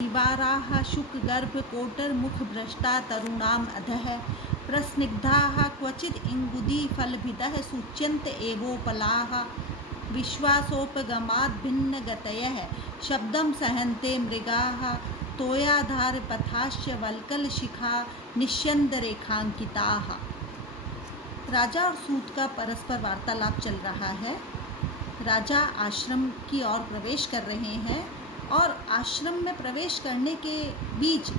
निवाराः शुकगर्भकोटरमुखभ्रष्टा तरुणाम् अधः प्रस्निग्धाः क्वचिद् इङ्गुदीफलभिदः सूच्यन्त एवोपलाः विश्वासोपगमात् भिन्नगतयः शब्दं सहन्ते मृगाः तोयाधारपथाश्च वल्कलशिखा निश्यन्दरेखाङ्किताः। राजा और सूत का परस्पर वार्तालाप चल रहा है। राजा आश्रम की ओर प्रवेश कर रहे हैं और आश्रम में प्रवेश करने के बीच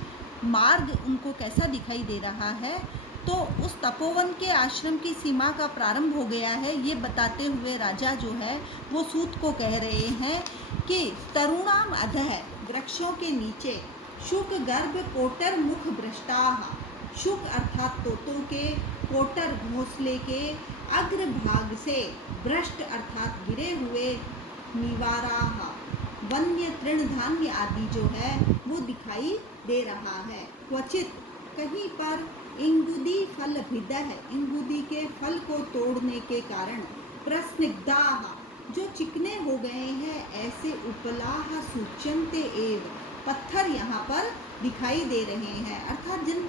मार्ग उनको कैसा दिखाई दे रहा है, तो उस तपोवन के आश्रम की सीमा का प्रारंभ हो गया है, ये बताते हुए राजा जो है वो सूत को कह रहे हैं कि तरुणाम अधः, वृक्षों के नीचे, शुक गर्भ कोटर मुख भ्रष्टाः, शुक अर्थात तोतों के, कोटर घोंसले के अग्रभाग से, भ्रष्ट अर्थात गिरे हुए, निवाराः वन्य तृणधान्य आदि जो है वो दिखाई दे रहा है। क्वचित कहीं पर इंगुदी फल भिदः, इंगुदी के फल को तोड़ने के कारण, प्रस्निग्धाः जो चिकने हो गए हैं ऐसे, उपलाः सूच्यन्ते एव पत्थर यहाँ पर दिखाई दे रहे हैं। अर्थात जिन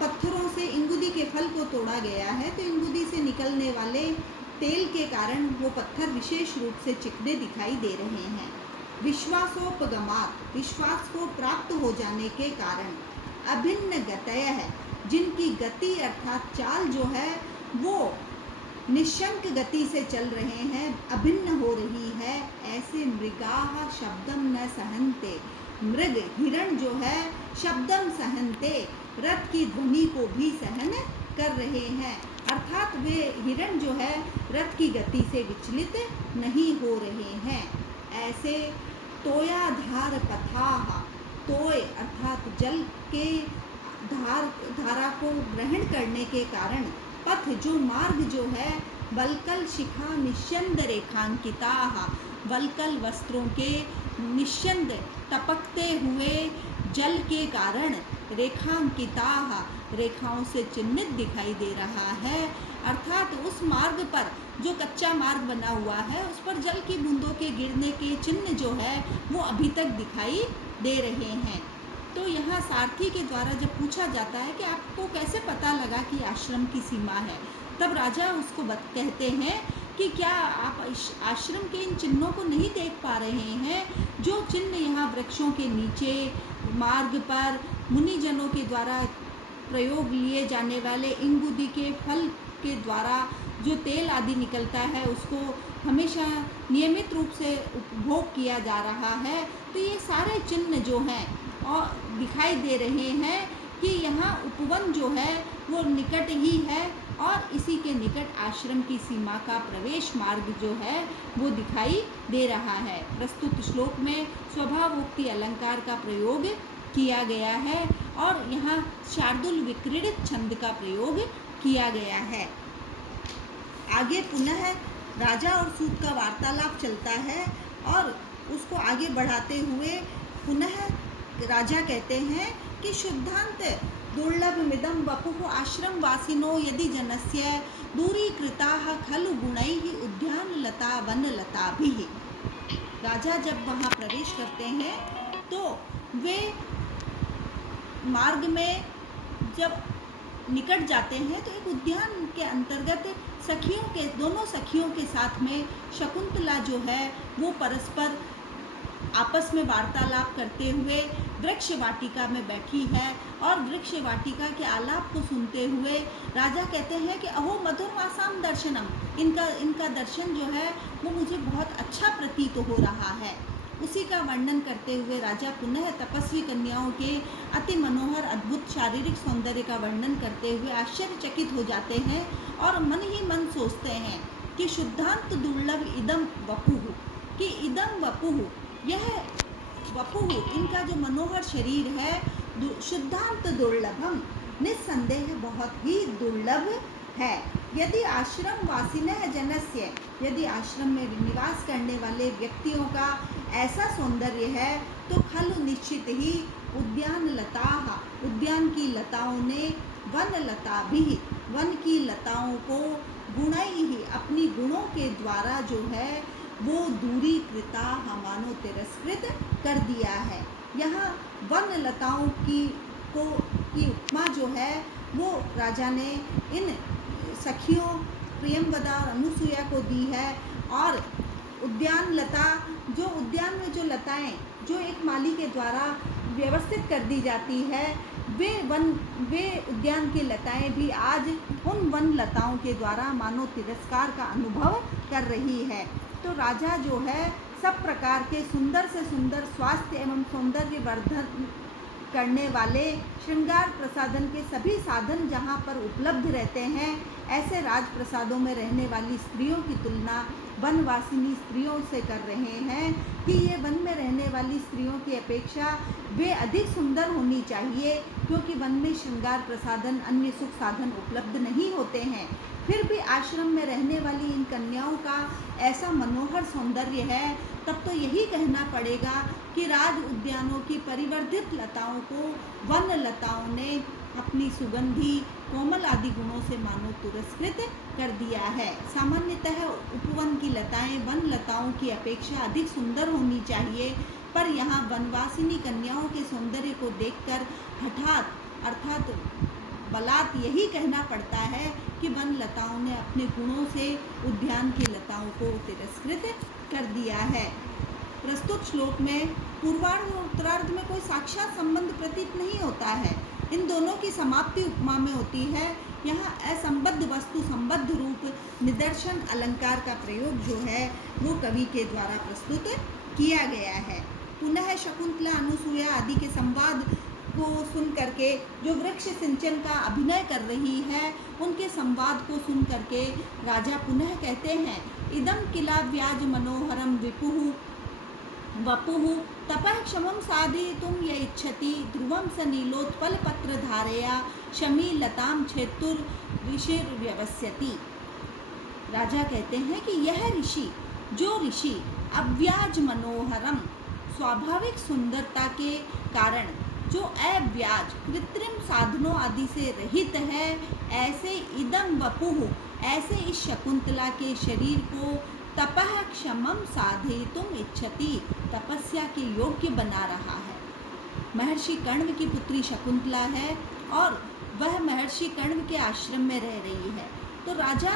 पत्थरों से इंगुदी के फल को तोड़ा गया है तो इंगुदी से निकलने वाले तेल के कारण वो पत्थर विशेष रूप से चिकने दिखाई दे रहे हैं। विश्वासोपगमात, विश्वास को प्राप्त हो जाने के कारण, अभिन्न गतयः जिनकी गति अर्थात चाल जो है वो निशंक गति से चल रहे हैं, अभिन्न हो रही है, ऐसे मृगाः शब्दम न सहन्ते, मृग हिरण जो है शब्दम सहन्ते रथ की ध्वनि को भी सहन कर रहे हैं। अर्थात वे हिरण जो है रथ की गति से विचलित नहीं हो रहे हैं। ऐसे तोयाधार पथाः, तोय अर्थात जल के धारा को ग्रहण करने के कारण पथ जो मार्ग जो है, वल्कल शिखा निश्यन्द रेखांकिताः, वल्कल वस्त्रों के निश्यन्द टपकते हुए जल के कारण, रेखांकिताः रेखाओं से चिन्हित दिखाई दे रहा है। अर्थात उस मार्ग पर जो कच्चा मार्ग बना हुआ है उस पर जल की बूंदों के गिरने के चिन्ह जो है वो अभी तक दिखाई दे रहे हैं। तो यहाँ सारथी के द्वारा जब पूछा जाता है कि आपको कैसे पता लगा कि आश्रम की सीमा है, तब राजा उसको कहते हैं कि क्या आप आश्रम के इन चिन्हों को नहीं देख पा रहे हैं, जो चिन्ह यहाँ वृक्षों के नीचे मार्ग पर मुनिजनों के द्वारा प्रयोग लिए जाने वाले इंगुदी के फल के द्वारा जो तेल आदि निकलता है उसको हमेशा नियमित रूप से उपभोग किया जा रहा है। तो ये सारे चिन्ह जो हैं और दिखाई दे रहे हैं कि यहाँ उपवन जो है वो निकट ही है और इसी के निकट आश्रम की सीमा का प्रवेश मार्ग जो है वो दिखाई दे रहा है। प्रस्तुत श्लोक में स्वभावोक्ति अलंकार का प्रयोग किया गया है और यहाँ शार्दुल विक्रीडित छंद का प्रयोग किया गया है। आगे पुनः राजा और सूत का वार्तालाप चलता है और उसको आगे बढ़ाते हुए पुनः राजा कहते हैं कि शुद्धांत दुर्लभमिदं वपुः आश्रम वासिनो यदि जनस्य दूरीकृताः खलु गुणैः उद्यानलता वनलताभिः। राजा जब वहाँ प्रवेश करते हैं तो वे मार्ग में जब निकट जाते हैं तो एक उद्यान के अंतर्गत दोनों सखियों के साथ में शकुंतला जो है वो परस्पर आपस में वार्तालाप करते हुए वृक्ष वाटिका में बैठी है और वृक्ष वाटिका के आलाप को सुनते हुए राजा कहते हैं कि अहो मधुरमासाम दर्शनम, इनका दर्शन जो है वो मुझे बहुत अच्छा प्रतीत हो रहा है। उसी का वर्णन करते हुए राजा पुनः तपस्वी कन्याओं के अति मनोहर अद्भुत शारीरिक सौंदर्य का वर्णन करते हुए आश्चर्यचकित हो जाते हैं और मन ही मन सोचते हैं कि शुद्धांत दुर्लभ इदम वपुः, कि इदम वपुः, यह वपुः इनका जो मनोहर शरीर है, शुद्धांत दुर्लभम निस्संदेह बहुत ही दुर्लभ है। यदि आश्रम वासिनः जनस्य, यदि आश्रम में निवास करने वाले व्यक्तियों का ऐसा सौंदर्य है तो खलु निश्चित ही उद्यान लताः, उद्यान की लताओं ने, वन लता भी, वन की लताओं को गुणैः अपनी गुणों के द्वारा जो है वो दूरी कृता मानो तिरस्कृत कर दिया है। यहाँ वन लताओं की उपमा जो है वो राजा ने इन सखियों प्रियंवदा और अनुसुईया को दी है। और उद्यान लता, जो उद्यान में जो लताएं जो एक माली के द्वारा व्यवस्थित कर दी जाती है, वे उद्यान की लताएं भी आज उन वन लताओं के द्वारा मानो तिरस्कार का अनुभव कर रही है। तो राजा जो है सब प्रकार के सुंदर से सुंदर स्वास्थ्य एवं सौंदर्य वर्धन करने वाले श्रृंगार प्रसाधन के सभी साधन जहाँ पर उपलब्ध रहते हैं, ऐसे राजप्रसादों में रहने वाली स्त्रियों की तुलना वनवासिनी स्त्रियों से कर रहे हैं कि ये वन में रहने वाली स्त्रियों की अपेक्षा वे अधिक सुंदर होनी चाहिए, क्योंकि वन में श्रृंगार प्रसाधन अन्य सुख साधन उपलब्ध नहीं होते हैं। फिर भी आश्रम में रहने वाली इन कन्याओं का ऐसा मनोहर सौंदर्य है, तब तो यही कहना पड़ेगा कि राज उद्यानों की परिवर्धित लताओं को वन लताओं ने अपनी सुगंधी कोमल आदि गुणों से मानो पुरस्कृत कर दिया है। सामान्यतः उपवन की लताएं वन लताओं की अपेक्षा अधिक सुंदर होनी चाहिए, पर यहाँ वनवासिनी कन्याओं के सौंदर्य को देखकर हठात अर्थात बलात् यही कहना पड़ता है कि वन लताओं ने अपने गुणों से उद्यान की लताओं को तिरस्कृत कर दिया है। प्रस्तुत श्लोक में पूर्वार्ध और उत्तरार्ध में कोई साक्षात संबंध प्रतीत नहीं होता है। इन दोनों की समाप्ति उपमा में होती है। यहाँ असंबद्ध वस्तु संबद्ध रूप निदर्शन अलंकार का प्रयोग जो है वो कवि के द्वारा प्रस्तुत किया गया है। पुनः शकुंतला अनुसूया आदि के संवाद को सुन करके जो वृक्ष सिंचन का अभिनय कर रही है, उनके संवाद को सुन करके राजा पुनः कहते हैं, इदं किला व्याज मनोहरम विपुः वपुः तपः क्षमं साधयितुं य इच्छति ध्रुवं स नीलोत्पलपत्र धारया शमी लतां छेत्तुर्विशिर्व्यवस्यति। राजा कहते हैं कि यह ऋषि, जो ऋषि अव्याज मनोहरम स्वाभाविक सुंदरता के कारण जो अव्याज कृत्रिम साधनों आदि से रहित है, ऐसे इदं वपुः ऐसे इस शकुंतला के शरीर को तपः क्षमं साधयितुम इच्छति तपस्या के योग्य बना रहा है। महर्षि कण्व की पुत्री शकुंतला है और वह महर्षि कण्व के आश्रम में रह रही है। तो राजा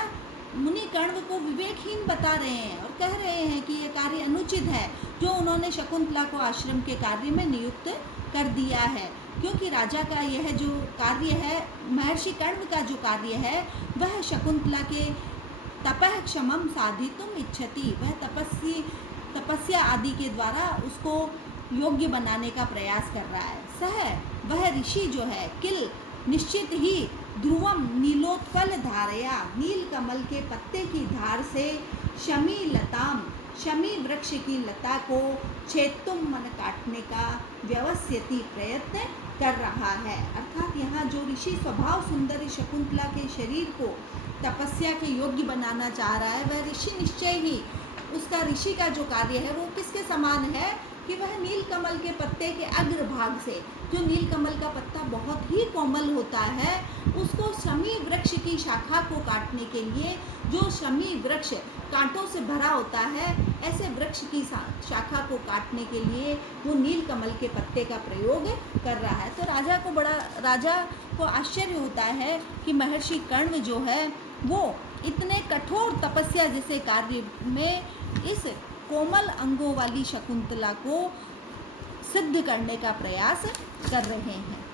मुनि कण्व को विवेकहीन बता रहे हैं और कह रहे हैं कि यह कार्य अनुचित है जो उन्होंने शकुंतला को आश्रम के कार्य में नियुक्त कर दिया है, क्योंकि राजा का यह जो कार्य है, महर्षि कण्व का जो कार्य है, वह शकुंतला के तपः क्षमं साधितुम इच्छति, वह तपस्या आदि के द्वारा उसको योग्य बनाने का प्रयास कर रहा है। सह वह ऋषि जो है किल निश्चित ही ध्रुवम नीलोत्पल धारया नील कमल के पत्ते की धार से शमी लताम शमी वृक्ष की लता को छेत्तुम मन काटने का व्यवस्यति प्रयत्न कर रहा है। अर्थात यहाँ जो ऋषि स्वभाव सुंदरी शकुंतला के शरीर को तपस्या के योग्य बनाना चाह रहा है, वह ऋषि निश्चय ही उसका ऋषि का जो कार्य है वो किसके समान है कि वह नील कमल के पत्ते के अग्रभाग से, जो नील कमल का पत्ता बहुत ही कोमल होता है, उसको शमी वृक्ष की शाखा को काटने के लिए, जो शमी वृक्ष कांटों से भरा होता है, ऐसे वृक्ष की शाखा को काटने के लिए वो नील कमल के पत्ते का प्रयोग कर रहा है। तो राजा को आश्चर्य होता है कि महर्षि कण्व जो है वो इतने कठोर तपस्या जैसे कार्य में इस कोमल अंगों वाली शकुंतला को सिद्ध करने का प्रयास कर रहे हैं।